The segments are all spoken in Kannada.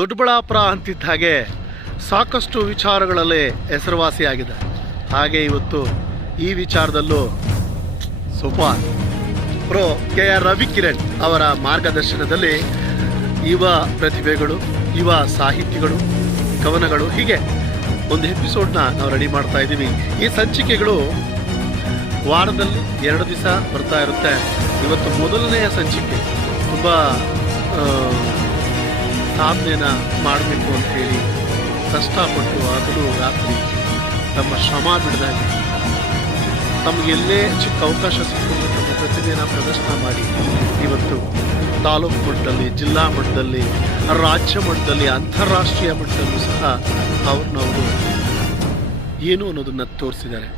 ದೊಡ್ಡಬಳ್ಳಾಪುರ ಅಂತಿದ್ದ ಹಾಗೆ ಸಾಕಷ್ಟು ವಿಚಾರಗಳಲ್ಲಿ ಹೆಸರುವಾಸಿಯಾಗಿದೆ. ಹಾಗೆ ಇವತ್ತು ಈ ವಿಚಾರದಲ್ಲೂ ಸೂಪರ್ ಪ್ರೋ KR ರವಿಕಿರಣ್ ಅವರ ಮಾರ್ಗದರ್ಶನದಲ್ಲಿ ಯುವ ಪ್ರತಿಭೆಗಳು, ಯುವ ಸಾಹಿತಿಗಳು, ಕವನಗಳು, ಹೀಗೆ ಒಂದು ಎಪಿಸೋಡ್ನ ನಾವು ರೆಡಿ ಮಾಡ್ತಾ ಇದ್ದೀವಿ. ಈ ಸಂಚಿಕೆಗಳು ವಾರದಲ್ಲಿ 2 ದಿವಸ ಬರ್ತಾ ಇರುತ್ತೆ. ಇವತ್ತು ಮೊದಲನೆಯ ಸಂಚಿಕೆ. ತುಂಬ ಸಾಧನೆನ ಮಾಡಬೇಕು ಅಂತ ಹೇಳಿ ಕಷ್ಟಪಟ್ಟು ಹಗಲು ರಾತ್ರಿ ತಮ್ಮ ಶ್ರಮ ಬಿಡದಾಗಿ ತಮಗೆಲ್ಲೇ ಚಿಕ್ಕ ಅವಕಾಶ ಸಿಕ್ಕಿದ್ರು ತಮ್ಮ ಪ್ರತಿಭೆಯನ್ನು ಪ್ರದರ್ಶನ ಮಾಡಿ ಇವತ್ತು ತಾಲೂಕು ಮಟ್ಟದಲ್ಲಿ, ಜಿಲ್ಲಾ ಮಟ್ಟದಲ್ಲಿ, ರಾಜ್ಯ ಮಟ್ಟದಲ್ಲಿ, ಅಂತಾರಾಷ್ಟ್ರೀಯ ಮಟ್ಟದಲ್ಲೂ ಸಹ ಅವ್ರನ್ನವರು ಏನು ಅನ್ನೋದನ್ನು ತೋರಿಸಿದ್ದಾರೆ.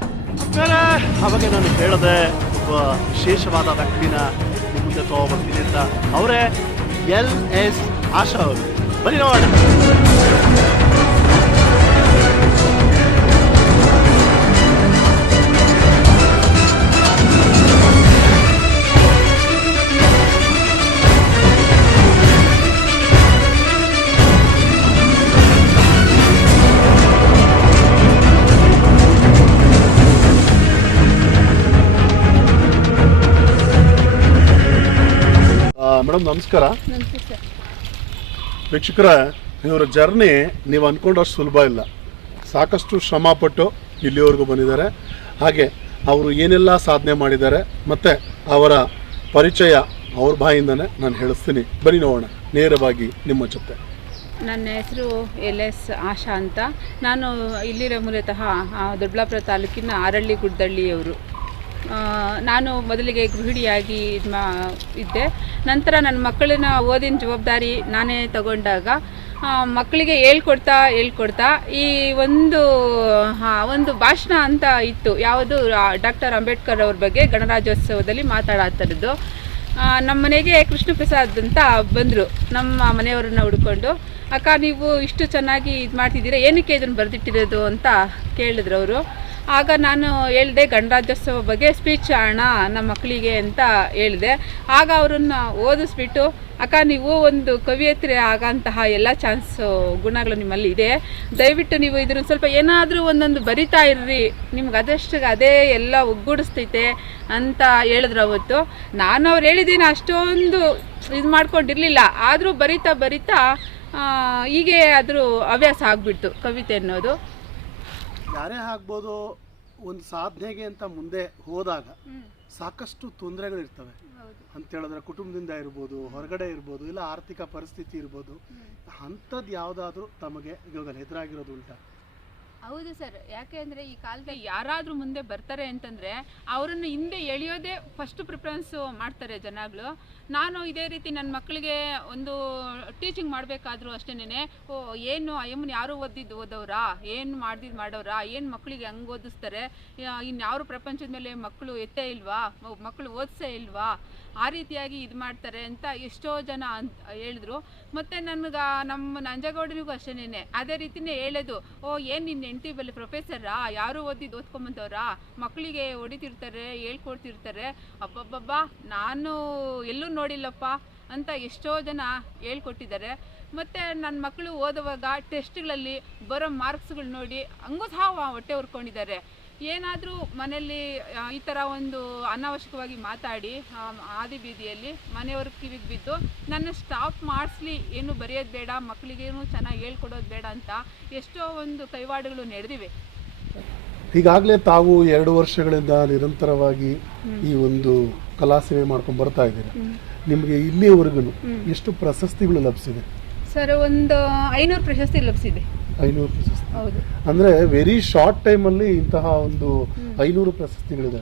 ಅವಾಗ ನಾನು ಹೇಳಿದೆ ಒಬ್ಬ ವಿಶೇಷವಾದ ವ್ಯಕ್ತಿನ ನಿಮ್ಮ ಮುಂದೆ ತಗೋಬರ್ತೀನಿ ಅಂತ. ಅವರೇ LS ಆಶಾ ಅವರು. ಬನ್ನಿ ನೋಡೋಣ. ಮೇಡಮ್ ನಮಸ್ಕಾರ. ವೀಕ್ಷಕರ, ಇವರ ಜರ್ನಿ ನೀವು ಅಂದ್ಕೊಂಡಷ್ಟು ಸುಲಭ ಇಲ್ಲ. ಸಾಕಷ್ಟು ಶ್ರಮಪಟ್ಟು ಇಲ್ಲಿವರೆಗೂ ಬಂದಿದ್ದಾರೆ. ಹಾಗೆ ಅವರು ಏನೆಲ್ಲ ಸಾಧನೆ ಮಾಡಿದ್ದಾರೆ ಮತ್ತು ಅವರ ಪರಿಚಯ ಅವ್ರ ಬಾಯಿಂದನೇ ನಾನು ಹೇಳಿಸ್ತೀನಿ. ಬನ್ನಿ ನೋಡೋಣ ನೇರವಾಗಿ ನಿಮ್ಮ ಜೊತೆ. ನನ್ನ ಹೆಸರು LS ಆಶಾ ಅಂತ. ನಾನು ಇಲ್ಲಿರೋ ಮೂಲತಃ ದೊಡ್ಡಬಳ್ಳಾಪುರ ತಾಲೂಕಿನ ಆರಳ್ಳಿ ಗುಡ್ಡಳ್ಳಿಯವರು. ನಾನು ಮೊದಲಿಗೆ ಗೃಹಿಣಿಯಾಗಿ ಇದ್ದೆ. ನಂತರ ನನ್ನ ಮಕ್ಕಳನ್ನ ಓದಿನ ಜವಾಬ್ದಾರಿ ನಾನೇ ತಗೊಂಡಾಗ ಮಕ್ಕಳಿಗೆ ಹೇಳ್ಕೊಡ್ತಾ ಈ ಒಂದು ಭಾಷಣ ಅಂತ ಇತ್ತು. ಯಾವುದು ಡಾಕ್ಟರ್ ಅಂಬೇಡ್ಕರ್ ಅವ್ರ ಬಗ್ಗೆ ಗಣರಾಜ್ಯೋತ್ಸವದಲ್ಲಿ ಮಾತಾಡೋಂಥದ್ದು. ನಮ್ಮ ಮನೆಗೆ ಕೃಷ್ಣ ಪ್ರಸಾದ್ ಅಂತ ಬಂದರು ನಮ್ಮ ಮನೆಯವರನ್ನ ಹುಡ್ಕೊಂಡು. ಅಕ್ಕ, ನೀವು ಇಷ್ಟು ಚೆನ್ನಾಗಿ ಇದು ಮಾಡ್ತಿದ್ದೀರಾ, ಏನಕ್ಕೆ ಇದನ್ನು ಬರೆದಿಟ್ಟಿರೋದು ಅಂತ ಕೇಳಿದ್ರು ಅವರು. ಆಗ ನಾನು ಹೇಳಿದೆ, ಗಣರಾಜ್ಯೋತ್ಸವ ಬಗ್ಗೆ ಸ್ಪೀಚ್ ಆಡೋಣ ನಮ್ಮ ಮಕ್ಕಳಿಗೆ ಅಂತ ಹೇಳಿದೆ. ಆಗ ಅವರನ್ನು ಓದಿಸ್ಬಿಟ್ಟು, ಅಕ್ಕ, ನೀವು ಒಂದು ಕವಿಯತ್ರಿ ಆಗೋಂತಹ ಎಲ್ಲ ಚಾನ್ಸು ಗುಣಗಳು ನಿಮ್ಮಲ್ಲಿ ಇದೆ, ದಯವಿಟ್ಟು ನೀವು ಇದನ್ನು ಸ್ವಲ್ಪ ಏನಾದರೂ ಒಂದೊಂದು ಬರಿತಾ ಇರ್ರಿ, ನಿಮ್ಗೆ ಅದಷ್ಟು ಅದೇ ಎಲ್ಲ ಒಗ್ಗೂಡಿಸ್ತೈತೆ ಅಂತ ಹೇಳಿದ್ರು ಅವತ್ತು. ನಾನು ಅವ್ರು ಹೇಳಿದ್ದೀನಿ ಅಷ್ಟೊಂದು ಇದು ಮಾಡ್ಕೊಂಡಿರಲಿಲ್ಲ. ಆದರೂ ಬರಿತಾ ಹೀಗೆ ಅದ್ರ ಹವ್ಯಾಸ ಆಗಿಬಿಡ್ತು ಕವಿತೆ ಅನ್ನೋದು. ಯಾರೇ ಆಗ್ಬೋದು, ಒಂದು ಸಾಧನೆಗೆ ಅಂತ ಮುಂದೆ ಹೋದಾಗ ಸಾಕಷ್ಟು ತೊಂದರೆಗಳಿರ್ತವೆ ಅಂತ ಹೇಳಿದ್ರೆ, ಕುಟುಂಬದಿಂದ ಇರ್ಬೋದು, ಹೊರಗಡೆ ಇರ್ಬೋದು, ಇಲ್ಲ ಆರ್ಥಿಕ ಪರಿಸ್ಥಿತಿ ಇರ್ಬೋದು. ಅಂಥದ್ದು ಯಾವುದಾದ್ರೂ ತಮಗೆ ಇವಾಗ ಎದುರಾಗಿರೋದು ಉಂಟಾ? ಹೌದು ಸರ್. ಯಾಕೆ ಅಂದರೆ ಈ ಕಾಲದಲ್ಲಿ ಯಾರಾದರೂ ಮುಂದೆ ಬರ್ತಾರೆ ಅಂತಂದರೆ ಅವರನ್ನು ಹಿಂದೆ ಎಳೆಯೋದೇ ಫಸ್ಟ್ ಪ್ರಿಫರೆನ್ಸು ಮಾಡ್ತಾರೆ ಜನಗಳು. ನಾನು ಇದೇ ರೀತಿ ನನ್ನ ಮಕ್ಕಳಿಗೆ ಒಂದು ಟೀಚಿಂಗ್ ಮಾಡಬೇಕಾದ್ರೂ ಅಷ್ಟೇನೆ, ಏನು ಅಯ್ಯಮ್ಮನ ಯಾರು ಓದೋರಾ, ಏನು ಮಾಡೋರಾ, ಏನು ಮಕ್ಕಳಿಗೆ ಹಂಗೆ ಓದಿಸ್ತಾರೆ, ಇನ್ಯಾರು ಪ್ರಪಂಚದ ಮೇಲೆ ಮಕ್ಕಳು ಎತ್ತೇ ಇಲ್ವಾ, ಮಕ್ಕಳು ಓದಿಸೇ ಇಲ್ವಾ, ಆ ರೀತಿಯಾಗಿ ಇದು ಮಾಡ್ತಾರೆ ಅಂತ ಎಷ್ಟೋ ಜನ ಹೇಳಿದ್ರು. ಮತ್ತು ನನಗೆ ನಮ್ಮ ನಂಜೇಗೌಡನಿಗೂ ಅಷ್ಟೇನೆ ಅದೇ ರೀತಿಯೇ ಹೇಳೋದು, ಏನು ನಿನ್ನ ಹೆಂಡತಿ ಬಲ್ಲಿ ಪ್ರೊಫೆಸರಾ, ಯಾರು ಓದ್ಕೊಂಬಂದವ್ರಾ, ಮಕ್ಕಳಿಗೆ ಹೊಡಿತಿರ್ತಾರೆ, ಹೇಳ್ಕೊಡ್ತಿರ್ತಾರೆ, ಅಬ್ಬಬ್ಬಬ್ಬಾ ನಾನು ಎಲ್ಲೂ ನೋಡಿಲ್ಲಪ್ಪ ಅಂತ ಎಷ್ಟೋ ಜನ ಹೇಳ್ಕೊಟ್ಟಿದ್ದಾರೆ. ಮತ್ತು ನನ್ನ ಮಕ್ಕಳು ಓದುವಾಗ ಟೆಸ್ಟ್ಗಳಲ್ಲಿ ಬರೋ ಮಾರ್ಕ್ಸ್ಗಳು ನೋಡಿ ಹಂಗೂ ಸಹ ಹೊಟ್ಟೆ ಉರ್ಕೊಂಡಿದ್ದಾರೆ. ಏನಾದರೂ ಮನೆಯಲ್ಲಿ ಈ ಥರ ಒಂದು ಅನಾವಶ್ಯಕವಾಗಿ ಮಾತಾಡಿ ಆದಿ ಬೀದಿಯಲ್ಲಿ ಮನೆಯವ್ರ ಕಿವಿಗೆ ಬಿದ್ದು ನನ್ನ ಸ್ಟಾಪ್ ಮಾಡಿಸ್ಲಿ, ಏನು ಬರೆಯೋದು ಬೇಡ, ಮಕ್ಕಳಿಗೇನು ಚೆನ್ನಾಗಿ ಹೇಳ್ಕೊಡೋದು ಬೇಡ ಅಂತ ಎಷ್ಟೋ ಒಂದು ಕೈವಾಡುಗಳು ನಡೆದಿವೆ. ಈಗಾಗಲೇ ತಾವು 2 ವರ್ಷಗಳಿಂದ ನಿರಂತರವಾಗಿ ಈ ಒಂದು ಕಲಾ ಸೇವೆ ಮಾಡ್ಕೊಂಡು ಬರ್ತಾ ಇದ್ದೀರಿ. ನಿಮಗೆ ಇಲ್ಲಿಯವರೆಗೂ ಎಷ್ಟು ಪ್ರಶಸ್ತಿಗಳು ಲಭಿಸಿದೆ? ಸರ್, ಒಂದು 500 ಪ್ರಶಸ್ತಿ ಲಭಿಸಿದೆ. 500 ಪ್ರಶಸ್ತಿ? ಹೌದು. ಅಂದ್ರೆ ವೆರಿ ಶಾರ್ಟ್ ಟೈಮ್ ಅಲ್ಲಿ ಇಂತಹ ಒಂದು 500 ಪ್ರಶಸ್ತಿಗಳಿದೆ.